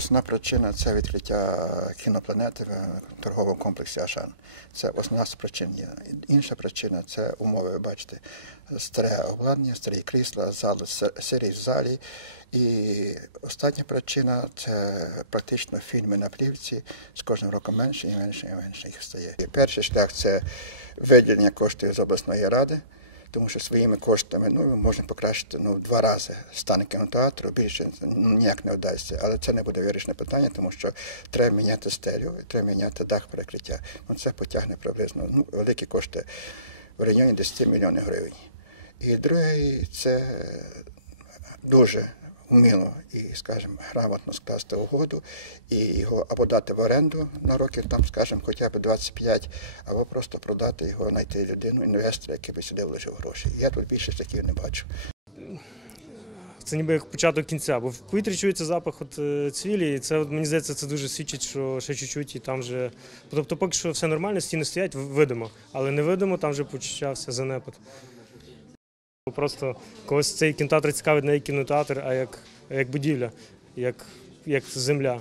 Основна причина це відкриття кінопланети в торговому комплексі Ашан. Це основна з причин є. Інша причина це умови, ви бачите, старе обладнання, старі крісла, зали, сирість в залі. І остання причина це практично фільми на плівці. З кожним роком менше і менше і менше їх стає. Перший шлях це виділення коштів з обласної ради тому що своїми коштами ну, можна покращити ну, в два рази стан кінотеатру, більше ну, ніяк не вдасться. Але це не буде вирішене питання, тому що треба міняти стерео, треба міняти дах перекриття. Ну, Це потягне приблизно ну, великі кошти в районі 10 мільйонів гривень. І другий це дуже вміло і, скажімо, грамотно скласти угоду і його або дати в оренду на років, там, скажімо, хоча б 25, або просто продати його, знайти людину, інвестора, який би сюди вложив гроші. Я тут більше таких не бачу. Це ніби як початок кінця, бо в повітрі чується запах от е, цвілі, і це от, мені здається, це дуже свідчить, що ще чуть-чуть і там вже. Тобто, поки що все нормально, стіни стоять, видимо, але невидимо, там вже почався занепад. Просто когось цей кінотеатр цікавить не як кінотеатр, а як, як будівля, як, як земля.